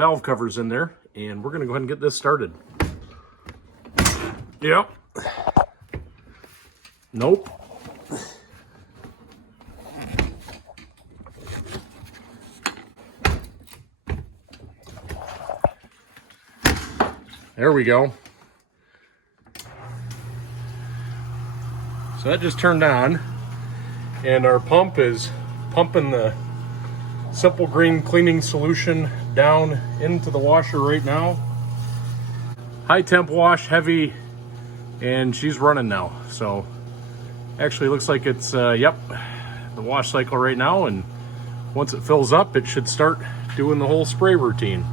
valve covers in there, and we're gonna go ahead and get this started. Yep. Nope. There we go. So that just turned on, and our pump is pumping the simple green cleaning solution down into the washer right now. High temp wash, heavy, and she's running now. So actually looks like it's, yep, the wash cycle right now, and once it fills up, it should start doing the whole spray routine.